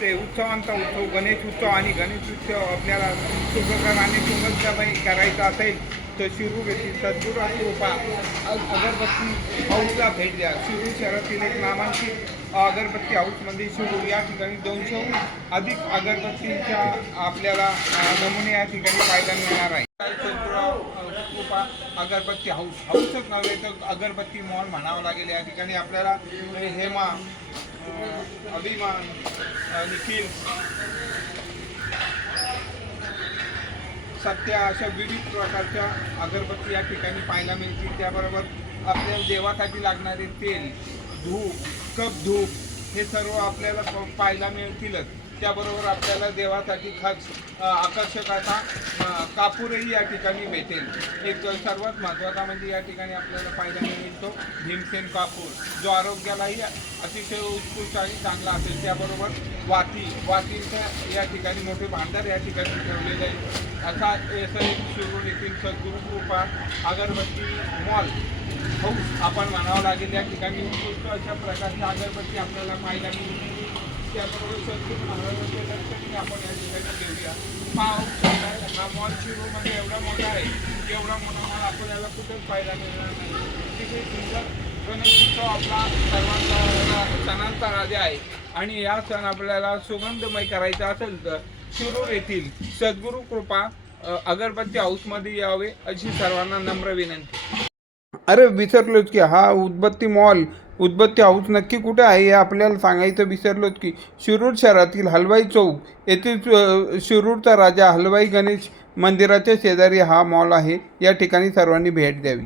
ते उत्सवांचा उत्सव गणेश उत्सव आणि गणेश उत्सव आपल्याला सुप्रकाराने सुंदरपणे करायचा असेल तर शिरूर येथील सद्गुरू कृपा. अगरबत्ती हाऊसला भेट द्या. शिरूर शहरातील एक नामांकित अगरबत्ती हाऊसमध्ये शिरूर या ठिकाणी दोनशेहून अधिक अगरबत्तींच्या आपल्याला नमुने या ठिकाणी पाहायला मिळणार आहे. कृपा अगरबत्ती हाऊस. हाऊसच नव्हे तर अगरबत्ती मॉल म्हणावं लागेल या ठिकाणी आपल्याला. हेमा अभिमान अ, निखिल सत्या अशा विविध प्रकारच्या अगरबत्ती या ठिकाणी पाहायला मिळतील. त्याबरोबर आपल्या देवासाठी लागणारे तेल धूप कप धूप हे सर्व आपल्याला प- पाहायला मिळतीलच. त्याबरोबर आपल्याला देवासाठी खास आकर्षक असा कापूरही या ठिकाणी भेटेल. एक सर्वात महत्त्वाचा म्हणजे या ठिकाणी आपल्याला पाहायला मिळतो भीमसेन कापूर जो आरोग्यालाही अतिशय उत्कृष्ट आणि चांगला असेल. त्याबरोबर वाती वातींचं या ठिकाणी मोठे भांडार या ठिकाणी ठेवलेले आहे असा असं एक शिरूर येथील सद्गुरू कृपा अगरबत्ती मॉल हाऊस आपण म्हणावं लागेल. या ठिकाणी उत्कृष्ट अशा प्रकारची अगरबत्ती आपल्याला पाहायला मिळते त्याबरोबर सद्गुरू महाराजांचे दर्शनही आपण या ठिकाणी घेऊया पाव हा मॉल शिरूरमध्ये एवढा मोठा आहे की एवढा मोठा मॉल आपल्याला कुठेच पाहायला मिळणार नाही. तिथे सुंदर गणेशोत्सव आपला सर्वांचा सणांचा राजा आहे. आणि या सण आपल्याला सुगंधमय करायचा असेल तर शिरूर येथील सद्गुरू कृपा अगरबत्ती हाऊसमध्ये यावे अशी सर्वांना नम्र विनंती. अरे विसरलोच की हा उदबत्ती मॉल उदबत्ती हाऊस नक्की कुठे आहे हे आपल्याला सांगायचं विसरलोच की शिरूर शहरातील हलवाई चौक येथील शिरूरचा राजा हलवाई गणेश मंदिराच्या शेजारी हा मॉल आहे. या ठिकाणी सर्वांनी भेट द्यावी.